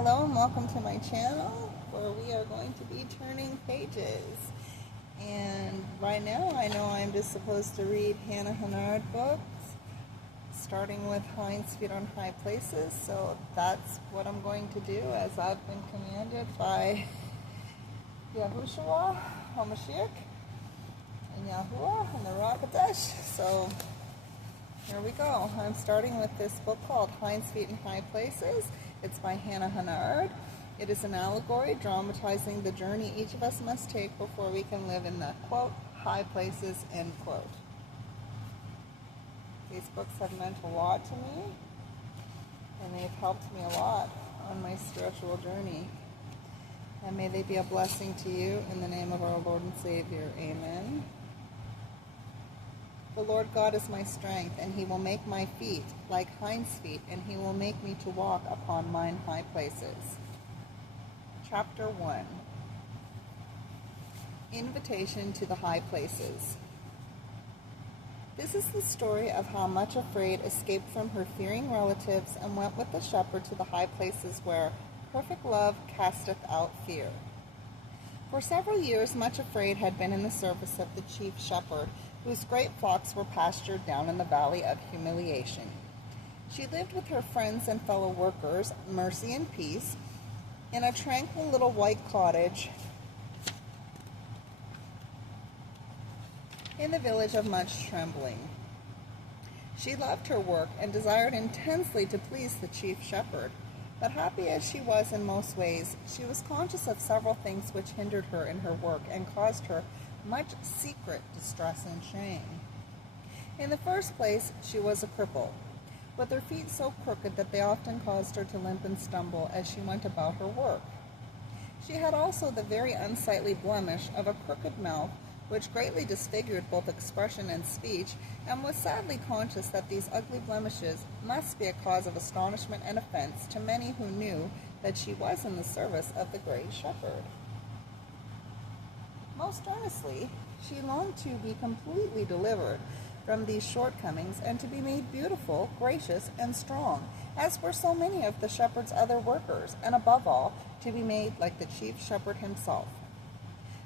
Hello and welcome to my channel where we are going to be turning pages. And right now I know I'm just supposed to read Hannah Hurnard books, starting with Hinds feet on high places. So that's what I'm going to do as I've been commanded by Yahushua, HaMashiach, and Yahuwah, and the Rakadesh. So here we go. I'm starting with this book called Hinds Feet in High Places. It's by Hannah Hurnard. It is an allegory dramatizing the journey each of us must take before we can live in the, quote, high places, end quote. These books have meant a lot to me, and they've helped me a lot on my spiritual journey. And may they be a blessing to you in the name of our Lord and Savior. Amen. The Lord God is my strength, and he will make my feet like hinds feet, and he will make me to walk upon mine high places. Chapter 1. Invitation to the High Places. This is the story of how Much Afraid escaped from her fearing relatives and went with the shepherd to the high places where perfect love casteth out fear. For several years Much Afraid had been in the service of the chief shepherd, whose great flocks were pastured down in the valley of humiliation. She lived with her friends and fellow workers, Mercy and Peace, in a tranquil little white cottage in the village of Much Trembling. She loved her work and desired intensely to please the chief shepherd, but happy as she was in most ways, she was conscious of several things which hindered her in her work and caused her much secret distress and shame. In the first place, she was a cripple, with her feet so crooked that they often caused her to limp and stumble as she went about her work. She had also the very unsightly blemish of a crooked mouth, which greatly disfigured both expression and speech, and was sadly conscious that these ugly blemishes must be a cause of astonishment and offense to many who knew that she was in the service of the great shepherd. Most earnestly, she longed to be completely delivered from these shortcomings and to be made beautiful, gracious, and strong, as were so many of the shepherd's other workers, and above all, to be made like the chief shepherd himself.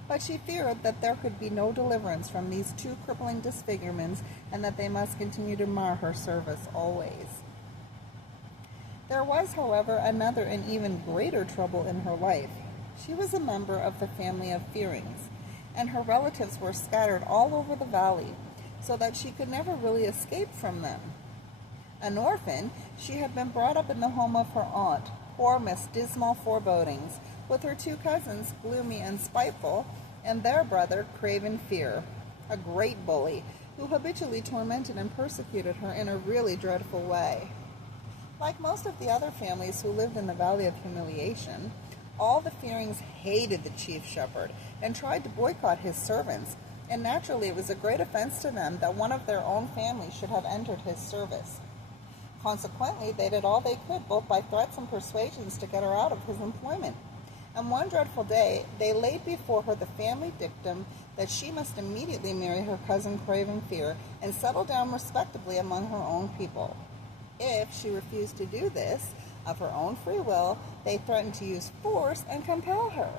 But she feared that there could be no deliverance from these two crippling disfigurements, and that they must continue to mar her service always. There was, however, another and even greater trouble in her life. She was a member of the family of Fearings, and her relatives were scattered all over the valley, so that she could never really escape from them. An orphan, she had been brought up in the home of her aunt, poor Miss Dismal Forebodings, with her two cousins, Gloomy and Spiteful, and their brother, Craven Fear, a great bully, who habitually tormented and persecuted her in a really dreadful way. Like most of the other families who lived in the Valley of Humiliation, all the Fearings hated the chief shepherd and tried to boycott his servants, and naturally it was a great offense to them that one of their own family should have entered his service. Consequently, they did all they could, both by threats and persuasions, to get her out of his employment. And one dreadful day, they laid before her the family dictum that she must immediately marry her cousin Craven Fear and settle down respectably among her own people. If she refused to do this, of her own free will, they threatened to use force and compel her.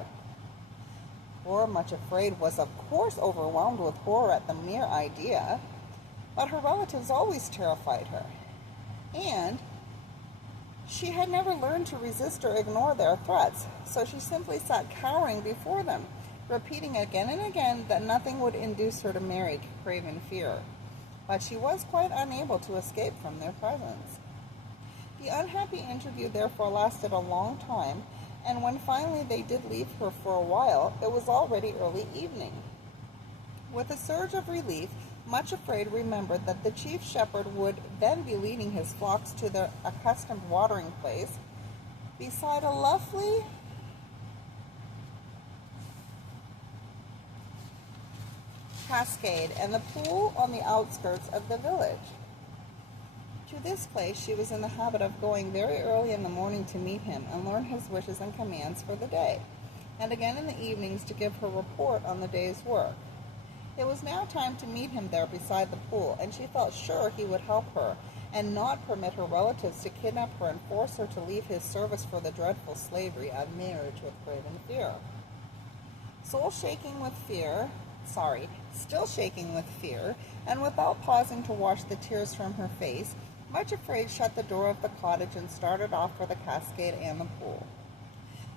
Poor Much Afraid was of course overwhelmed with horror at the mere idea, but her relatives always terrified her, and she had never learned to resist or ignore their threats, so she simply sat cowering before them, repeating again and again that nothing would induce her to marry Craven Fear, but she was quite unable to escape from their presence. The unhappy interview therefore lasted a long time, and when finally they did leave her for a while, it was already early evening. With a surge of relief, Much Afraid remembered that the chief shepherd would then be leading his flocks to their accustomed watering place beside a lovely cascade and the pool on the outskirts of the village. To this place she was in the habit of going very early in the morning to meet him and learn his wishes and commands for the day, and again in the evenings to give her report on the day's work. It was now time to meet him there beside the pool, and she felt sure he would help her, and not permit her relatives to kidnap her and force her to leave his service for the dreadful slavery of marriage with craven fear. Still shaking with fear, and without pausing to wash the tears from her face, much afraid shut the door of the cottage and started off for the cascade and the pool.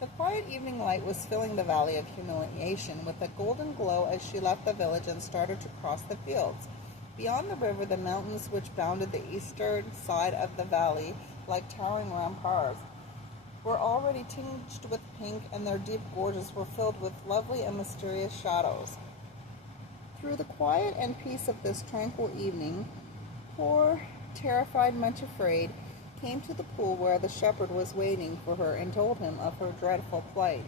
The quiet evening light was filling the Valley of Humiliation with a golden glow as she left the village and started to cross the fields. Beyond the river, the mountains which bounded the eastern side of the valley, like towering ramparts, were already tinged with pink, and their deep gorges were filled with lovely and mysterious shadows. Through the quiet and peace of this tranquil evening, poor, terrified, much afraid, came to the pool where the shepherd was waiting for her and told him of her dreadful plight.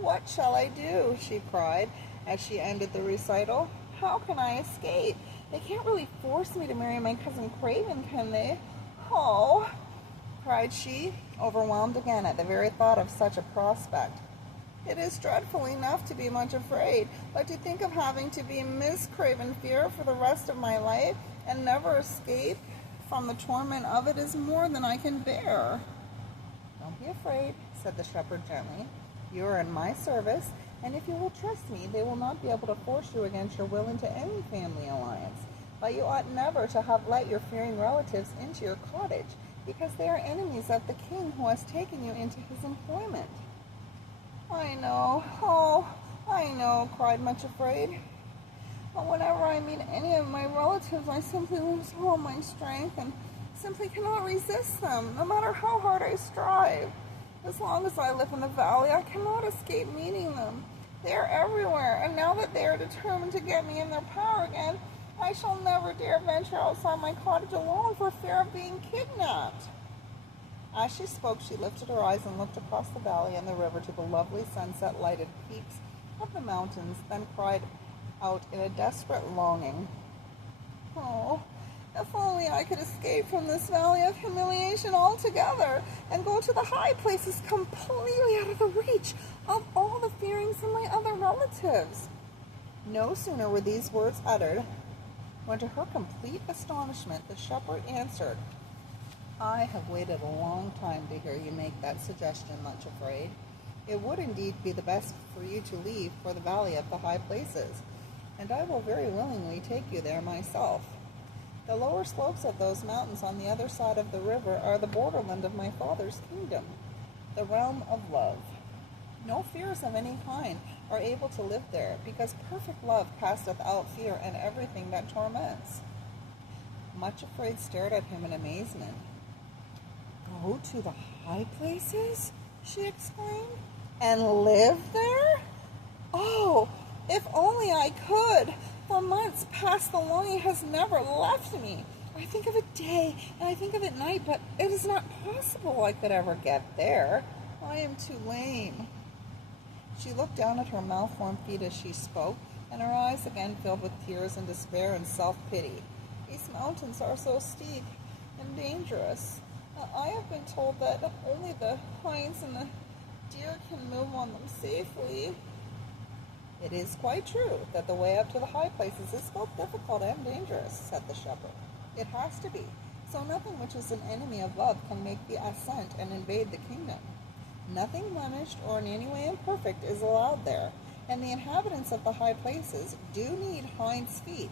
"What shall I do?" she cried as she ended the recital. "How can I escape? They can't really force me to marry my cousin Craven, can they? Oh!" cried she, overwhelmed again at the very thought of such a prospect. "It is dreadful enough to be much afraid, but to think of having to be Miss Craven Fear for the rest of my life and never escape from the torment of it is more than I can bear." "Don't be afraid," said the shepherd gently. "You are in my service, and if you will trust me, they will not be able to force you against your will into any family alliance. But you ought never to have let your fearing relatives into your cottage, because they are enemies of the king who has taken you into his employment." "I know, I know," cried Much Afraid. "But whenever I meet any of my relatives, I simply lose all my strength and simply cannot resist them, no matter how hard I strive. As long as I live in the valley, I cannot escape meeting them. They are everywhere, and now that they are determined to get me in their power again, I shall never dare venture outside my cottage alone for fear of being kidnapped." As she spoke, she lifted her eyes and looked across the valley and the river to the lovely sunset-lighted peaks of the mountains, then cried out in a desperate longing, "Oh, if only I could escape from this Valley of Humiliation altogether and go to the high places completely out of the reach of all the fearings of my other relatives." No sooner were these words uttered when, to her complete astonishment, the shepherd answered, "I have waited a long time to hear you make that suggestion, Much Afraid. It would indeed be the best for you to leave for the Valley of the High Places, and I will very willingly take you there myself. The lower slopes of those mountains on the other side of the river are the borderland of my father's kingdom, the realm of love. No fears of any kind are able to live there, because perfect love casteth out fear and everything that torments." Much Afraid stared at him in amazement. "Go to the high places?" she exclaimed. "And live there? Oh, if only I could! For months past, the longing has never left me. I think of it day and I think of it night, but it is not possible I could ever get there. I am too lame." She looked down at her malformed feet as she spoke, and her eyes again filled with tears and despair and self-pity. "These mountains are so steep and dangerous. I have been told that only the hinds and the deer can move on them safely." "It is quite true that the way up to the high places is both difficult and dangerous," said the shepherd. "It has to be, so nothing which is an enemy of love can make the ascent and invade the kingdom. Nothing blemished or in any way imperfect is allowed there, and the inhabitants of the high places do need hinds' feet.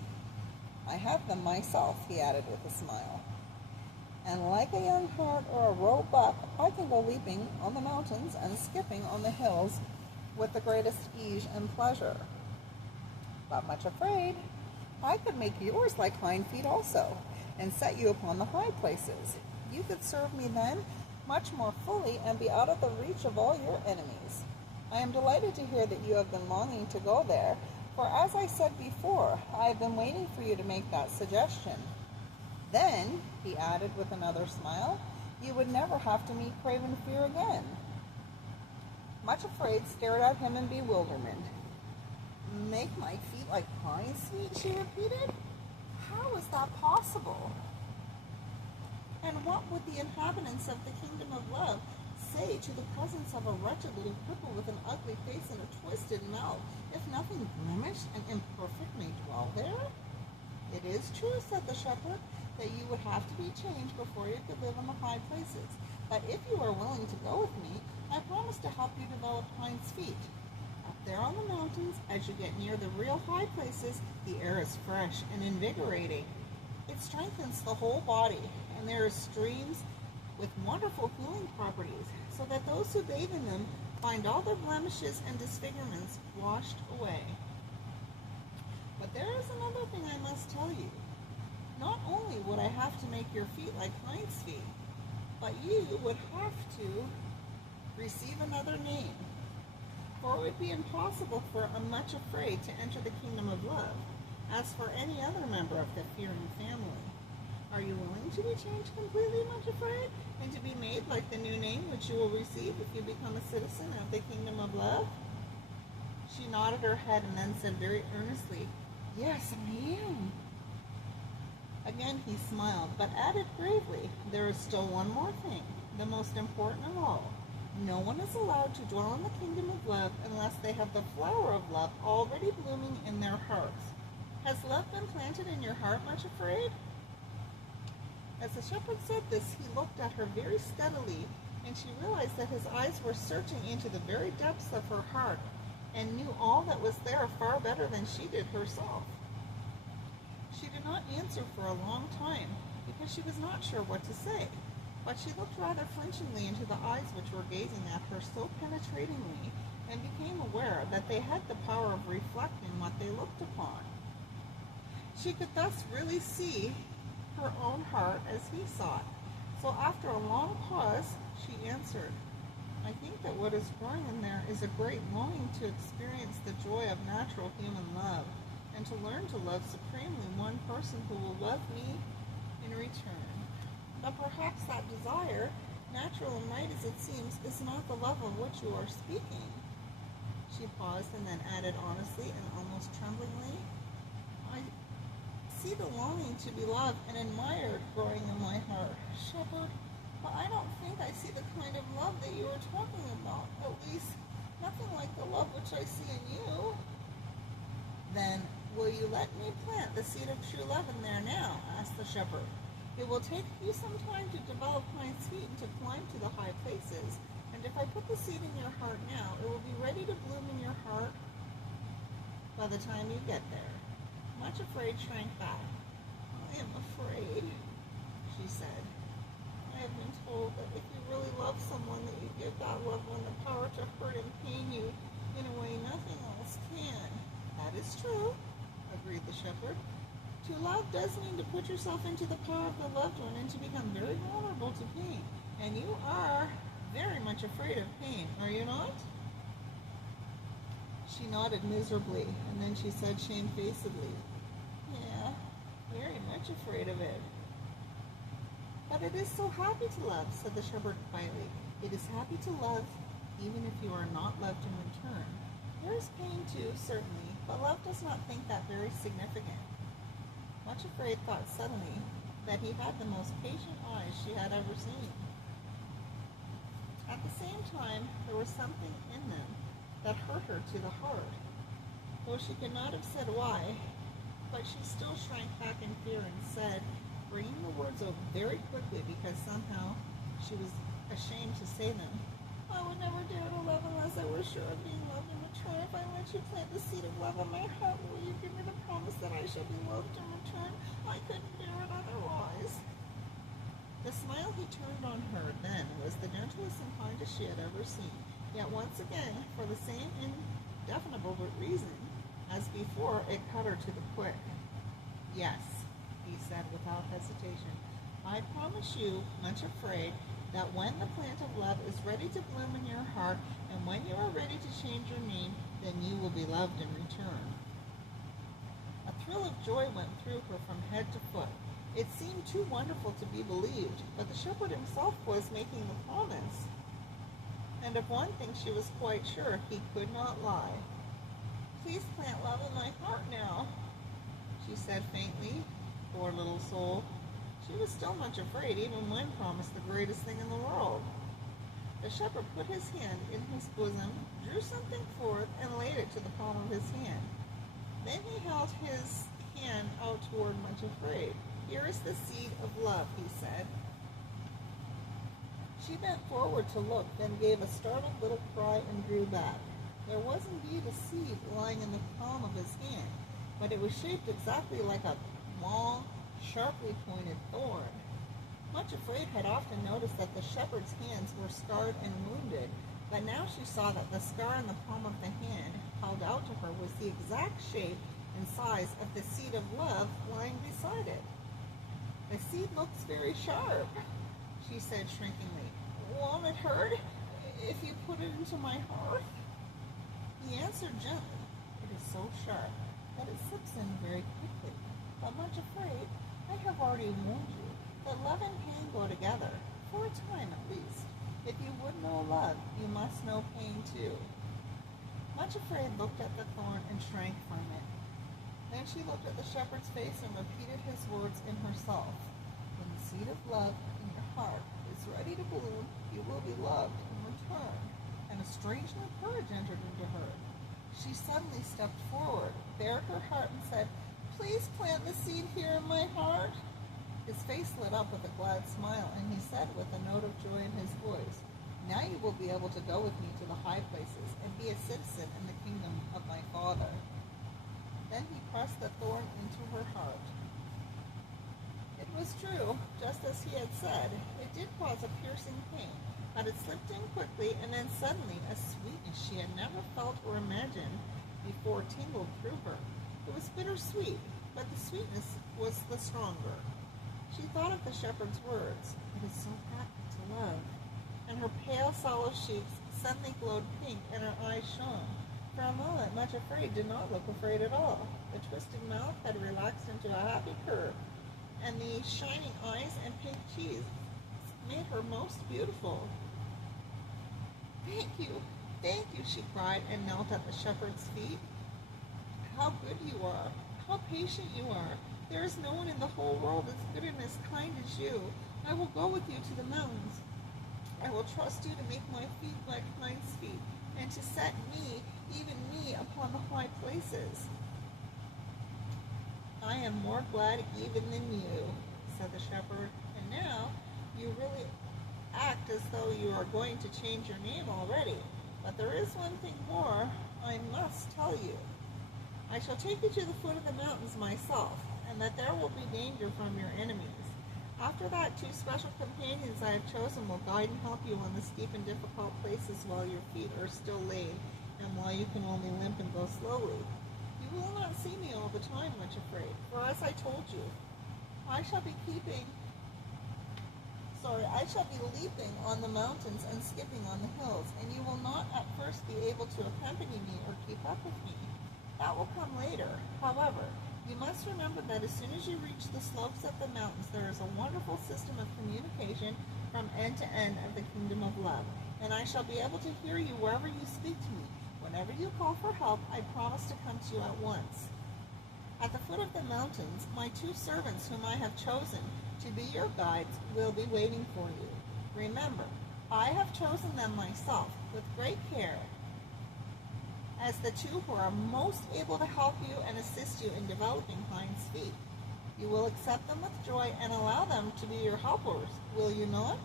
I have them myself," he added with a smile. "And like a young hart or a roebuck, I can go leaping on the mountains and skipping on the hills with the greatest ease and pleasure. But Much Afraid, I could make yours like hind feet also, and set you upon the high places. You could serve me then much more fully and be out of the reach of all your enemies. I am delighted to hear that you have been longing to go there, for as I said before, I have been waiting for you to make that suggestion. Then," he added with another smile, "you would never have to meet Craven Fear again." Much Afraid stared at him in bewilderment. "Make my feet like hinds' feet?" she repeated. "How is that possible? And what would the inhabitants of the kingdom of love say to the presence of a wretched little cripple with an ugly face and a twisted mouth, if nothing blemished and imperfect may dwell there?" "It is true," said the shepherd, "that you would have to be changed before you could live in the high places. But if you are willing to go with me, I promise to help you develop hinds feet. Up there on the mountains, as you get near the real high places, the air is fresh and invigorating. It strengthens the whole body, and there are streams with wonderful healing properties, so that those who bathe in them find all their blemishes and disfigurements washed away. But there is another thing I must tell you. Not only would I have to make your feet like hinds' feet, but you would have to receive another name. For it would be impossible for a much afraid to enter the kingdom of love, as for any other member of the fearing family. Are you willing to be changed completely, much afraid, and to be made like the new name which you will receive if you become a citizen of the kingdom of love?" She nodded her head and then said very earnestly, "Yes, I am." Again he smiled, but added gravely, "There is still one more thing, the most important of all. No one is allowed to dwell in the kingdom of love unless they have the flower of love already blooming in their hearts. Has love been planted in your heart, much afraid?" As the shepherd said this, he looked at her very steadily, and she realized that his eyes were searching into the very depths of her heart, and knew all that was there far better than she did herself. She did not answer for a long time, because she was not sure what to say, but she looked rather flinchingly into the eyes which were gazing at her so penetratingly, and became aware that they had the power of reflecting what they looked upon. She could thus really see her own heart as he saw it. So after a long pause, she answered, "I think that what is growing in there is a great longing to experience the joy of natural human love, and to learn to love supremely one person who will love me in return. But perhaps that desire, natural and right as it seems, is not the love of which you are speaking." She paused and then added honestly and almost tremblingly, "I see the longing to be loved and admired growing in my heart, shepherd, but I don't think I see the kind of love that you are talking about, at least nothing like the love which I see in you." "Then will you let me plant the seed of true love in there now?" asked the shepherd. "It will take you some time to develop hinds feet and to climb to the high places, and if I put the seed in your heart now, it will be ready to bloom in your heart by the time you get there." Much afraid shrank back. "I am afraid," she said. "I have been told that if you really love someone, that you give that loved one the power to hurt and pain you in a way nothing else can." "That is true," agreed the shepherd. "To love does mean to put yourself into the power of the loved one and to become very vulnerable to pain. And you are very much afraid of pain, are you not?" She nodded miserably, and then she said shamefacedly, "Yeah, very much afraid of it." "But it is so happy to love," said the shepherd quietly. "It is happy to love, even if you are not loved in return. There is pain too, certainly, but love does not think that very significant." Much afraid thought suddenly that he had the most patient eyes she had ever seen. At the same time, there was something in them that hurt her to the heart, though she could not have said why, but she still shrank back in fear and said, bringing the words out very quickly because somehow she was ashamed to say them, "I would never dare to love unless I were sure of being loved in return. If I let you plant the seed of love in my heart, will you give me the promise that I shall be loved in return? I couldn't bear it otherwise." The smile he turned on her then was the gentlest and kindest she had ever seen. Yet once again, for the same indefinable reason as before, it cut her to the quick. "Yes," he said without hesitation, "I promise you, much afraid, that when the plant of love is ready to bloom in your heart, and when you are ready to change your name, then you will be loved in return." A thrill of joy went through her from head to foot. It seemed too wonderful to be believed, but the shepherd himself was making the promise. And of one thing she was quite sure, he could not lie. "Please plant love in my heart now," she said faintly. Poor little soul. She was still much afraid, even when promised the greatest thing in the world. The shepherd put his hand in his bosom, drew something forth, and laid it to the palm of his hand. Then he held his hand out toward Much Afraid. "Here is the seed of love," he said. She bent forward to look, then gave a startled little cry and drew back. There was indeed a seed lying in the palm of his hand, but it was shaped exactly like a long, sharply pointed thorn. Much Afraid had often noticed that the shepherd's hands were scarred and wounded, but now she saw that the scar in the palm of the hand held out to her was the exact shape and size of the seed of love lying beside it. "The seed looks very sharp," she said shrinkingly. "Won't it hurt if you put it into my heart?" He answered gently, "It is so sharp that it slips in very quickly. But Much Afraid, I have already warned you that love and pain go together, for a time at least. If you would know love, you must know pain too." Much Afraid looked at the thorn and shrank from it. Then she looked at the shepherd's face and repeated his words in herself. "When the seed of love in your heart is ready to bloom, you will be loved in return." And a strange new courage entered into her. She suddenly stepped forward, bared her heart, and said, "Please plant the seed here in my heart." His face lit up with a glad smile, and he said with a note of joy in his voice, "Now you will be able to go with me to the high places and be a citizen in the kingdom of my Father." Then he pressed the thorn into her heart. It was true, just as he had said. It did cause a piercing pain, but it slipped in quickly, and then suddenly a sweetness she had never felt or imagined before tingled through her. It was bittersweet, but the sweetness was the stronger. She thought of the shepherd's words, "It is so happy to love," and her pale, sallow cheeks suddenly glowed pink, and her eyes shone. For a moment, Much Afraid did not look afraid at all. The twisted mouth had relaxed into a happy curve, and the shining eyes and pink cheeks made her most beautiful. Thank you," she cried, and knelt at the shepherd's feet. "How good you are! How patient you are! There is no one in the whole world as good and as kind as you. I will go with you to the mountains. I will trust you to make my feet like hinds' feet, and to set me, even me, upon the high places." "I am more glad even than you," said the shepherd. "And now you really act as though you are going to change your name already. But there is one thing more I must tell you. I shall take you to the foot of the mountains myself, and that there will be danger from your enemies. After that, 2 special companions I have chosen will guide and help you on the steep and difficult places while your feet are still lame, and while you can only limp and go slowly. You will not see me all the time, Much Afraid, for as I told you, I shall be leaping on the mountains and skipping on the hills, and you will not at first be able to accompany me or keep up with me. That will come later. However, you must remember that as soon as you reach the slopes of the mountains, there is a wonderful system of communication from end to end of the kingdom of love, and I shall be able to hear you wherever you speak to me. Whenever you call for help, I promise to come to you at once. At the foot of the mountains, my 2 servants whom I have chosen to be your guides will be waiting for you. Remember, I have chosen them myself with great care as the 2 who are most able to help you and assist you in developing hinds' feet. You will accept them with joy and allow them to be your helpers, will you not?"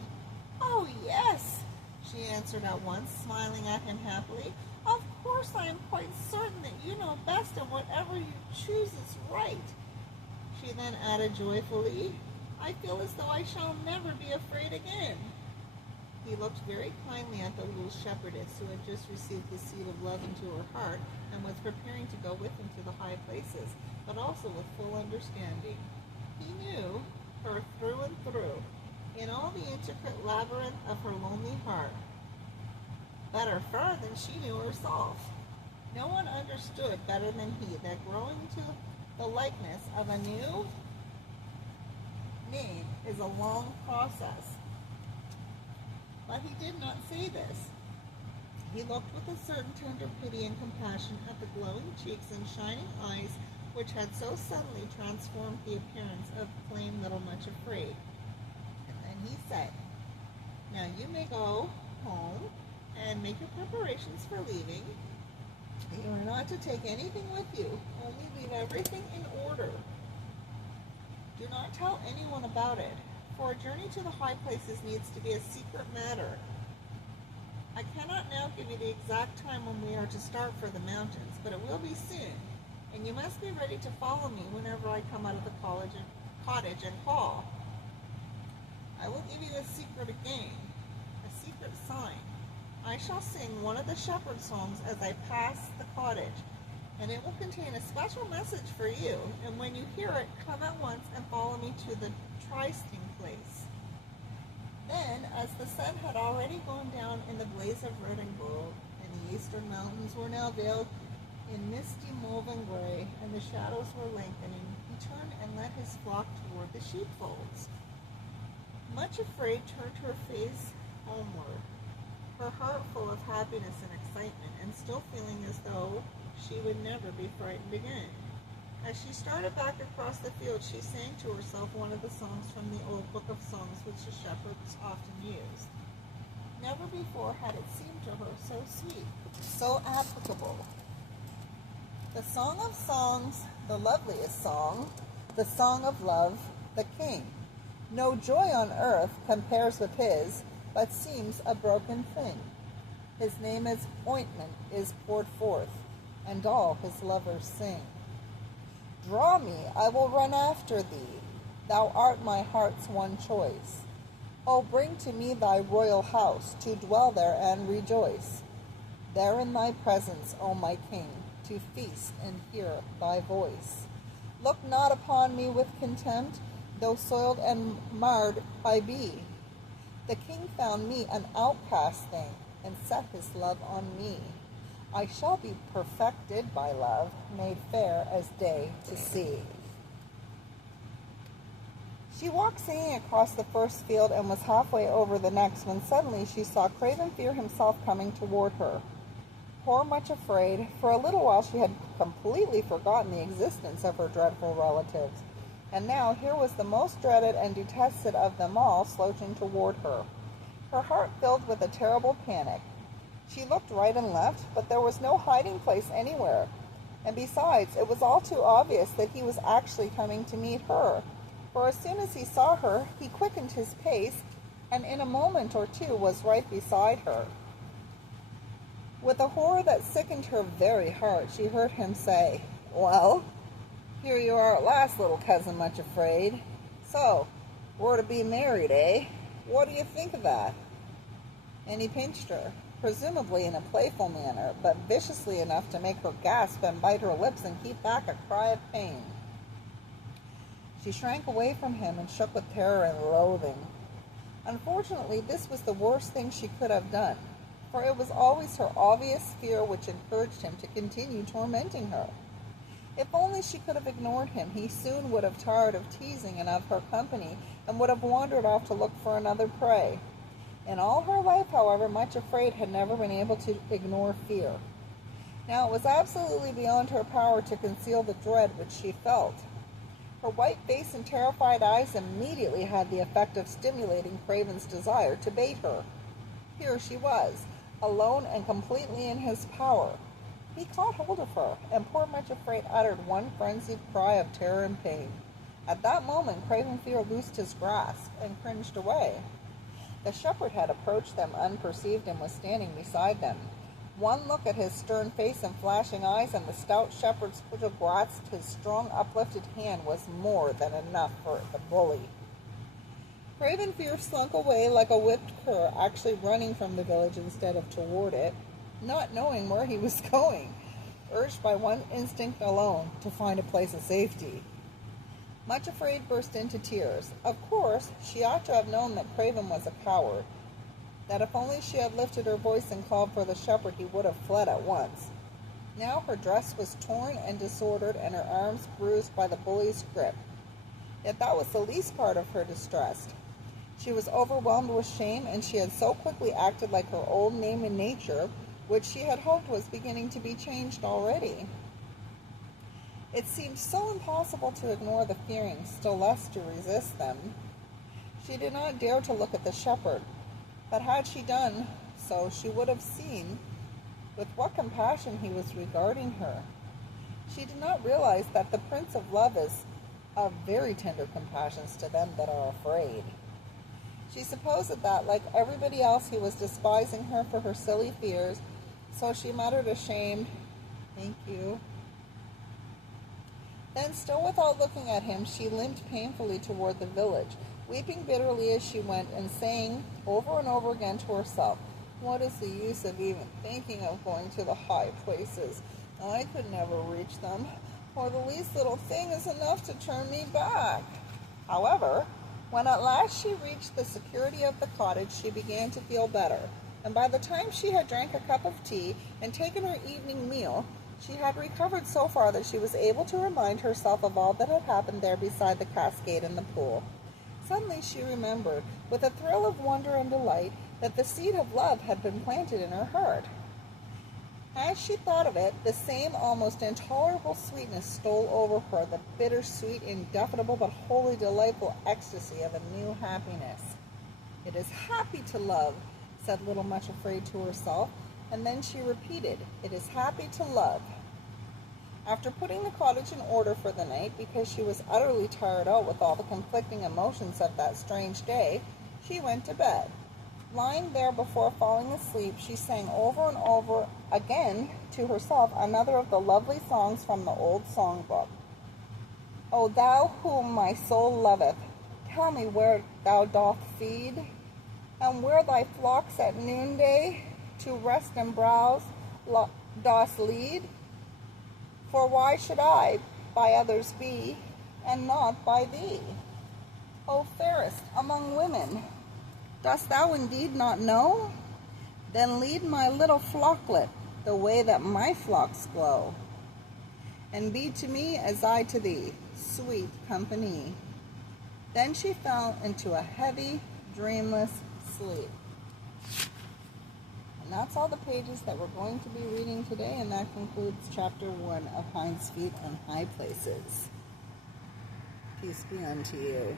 "Oh, yes," she answered at once, smiling at him happily. "Of course, I am quite certain that you know best, and whatever you choose is right." She then added joyfully, "I feel as though I shall never be afraid again." He looked very kindly at the little shepherdess who had just received the seed of love into her heart and was preparing to go with him to the high places, but also with full understanding. He knew her through and through, in all the intricate labyrinth of her lonely heart, better far than she knew herself. No one understood better than he that growing to the likeness of a new name is a long process. But he did not say this. He looked with a certain tender pity and compassion at the glowing cheeks and shining eyes which had so suddenly transformed the appearance of plain little Much Afraid. And then he said, "Now you may go home and make your preparations for leaving. You are not to take anything with you, only leave everything in order. Do not tell anyone about it, for a journey to the high places needs to be a secret matter. I cannot now give you the exact time when we are to start for the mountains, but it will be soon, and you must be ready to follow me whenever I come out of the cottage and call. I will give you a secret again, a secret sign. I shall sing one of the shepherd songs as I pass the cottage, and it will contain a special message for you, and when you hear it, come at once and follow me to the trysting place. Then, as the sun had already gone down in the blaze of red and gold, and the eastern mountains were now veiled in misty mauve and gray, and the shadows were lengthening, he turned and led his flock toward the sheepfolds. Much afraid, turned her face homeward, her heart full of happiness and excitement, and still feeling as though she would never be frightened again. As she started back across the field, she sang to herself one of the songs from the old book of songs which the shepherds often used. Never before had it seemed to her so sweet, so applicable. The song of songs, the loveliest song, the song of love, the King. No joy on earth compares with his, but seems a broken thing. His name is ointment is poured forth, and all his lovers sing. Draw me, I will run after thee. Thou art my heart's one choice. O bring to me thy royal house, to dwell there and rejoice. There in thy presence, O my King, to feast and hear thy voice. Look not upon me with contempt, though soiled and marred I be. The King found me an outcast thing, and set his love on me. I shall be perfected by love, made fair as day to see. She walked singing across the first field and was halfway over the next when suddenly she saw Craven Fear himself coming toward her. Poor Much Afraid, for a little while she had completely forgotten the existence of her dreadful relatives, and now here was the most dreaded and detested of them all slouching toward her. Her heart filled with a terrible panic. She looked right and left, but there was no hiding place anywhere. And besides, it was all too obvious that he was actually coming to meet her. For as soon as he saw her, he quickened his pace, and in a moment or two was right beside her. With a horror that sickened her very heart, she heard him say, "Well, here you are at last, little cousin Much Afraid. So, we're to be married, eh? What do you think of that?" And he pinched her, presumably in a playful manner, but viciously enough to make her gasp and bite her lips and keep back a cry of pain. She shrank away from him and shook with terror and loathing. Unfortunately, this was the worst thing she could have done, for it was always her obvious fear which encouraged him to continue tormenting her. If only she could have ignored him, he soon would have tired of teasing and of her company, and would have wandered off to look for another prey. In all her life, however, Much Afraid had never been able to ignore fear. Now it was absolutely beyond her power to conceal the dread which she felt. Her white face and terrified eyes immediately had the effect of stimulating Craven's desire to bait her. Here she was, alone and completely in his power. He caught hold of her, and poor Much Afraid uttered one frenzied cry of terror and pain. At that moment, Craven Fear loosed his grasp and cringed away. The shepherd had approached them unperceived and was standing beside them. One look at his stern face and flashing eyes, and the stout shepherd's grasped his strong uplifted hand was more than enough for the bully. Craven Fear slunk away like a whipped cur, actually running from the village instead of toward it, not knowing where he was going, urged by one instinct alone, to find a place of safety. Much Afraid burst into tears. Of course, she ought to have known that Craven was a coward, that if only she had lifted her voice and called for the shepherd, he would have fled at once. Now her dress was torn and disordered, and her arms bruised by the bully's grip. Yet that was the least part of her distress. She was overwhelmed with shame, and she had so quickly acted like her old name and nature, which she had hoped was beginning to be changed already. It seemed so impossible to ignore the feelings, still less to resist them. She did not dare to look at the shepherd, but had she done so, she would have seen With what compassion he was regarding her. She did not realize that the Prince of Love is of very tender compassions to them that are afraid. She supposed that, like everybody else, he was despising her for her silly fears, so she muttered ashamed, "Thank you." Then, still without looking at him, she limped painfully toward the village, weeping bitterly as she went, and saying over and over again to herself, "What is the use of even thinking of going to the high places? I could never reach them, for the least little thing is enough to turn me back." However, when at last she reached the security of the cottage, she began to feel better, and by the time she had drank a cup of tea and taken her evening meal, she had recovered so far that she was able to remind herself of all that had happened there beside the cascade and the pool. Suddenly she remembered, with a thrill of wonder and delight, that the seed of love had been planted in her heart. As she thought of it, the same almost intolerable sweetness stole over her, the bitter-sweet, indefinable, but wholly delightful ecstasy of a new happiness. "It is happy to love," said Little Much Afraid to herself, and then she repeated, "It is happy to love." After putting the cottage in order for the night, because she was utterly tired out with all the conflicting emotions of that strange day, she went to bed. Lying there before falling asleep, she sang over and over again to herself another of the lovely songs from the old songbook. "O thou whom my soul loveth, tell me where thou dost feed, and where thy flocks at noonday to rest and browse dost lead. For why should I by others be, and not by thee? O fairest among women, dost thou indeed not know? Then lead my little flocklet the way that my flocks go, and be to me as I to thee, sweet company." Then she fell into a heavy, dreamless sleep. And that's all the pages that we're going to be reading today, and that concludes chapter 1 of Hinds' Feet on High Places. Peace be unto you.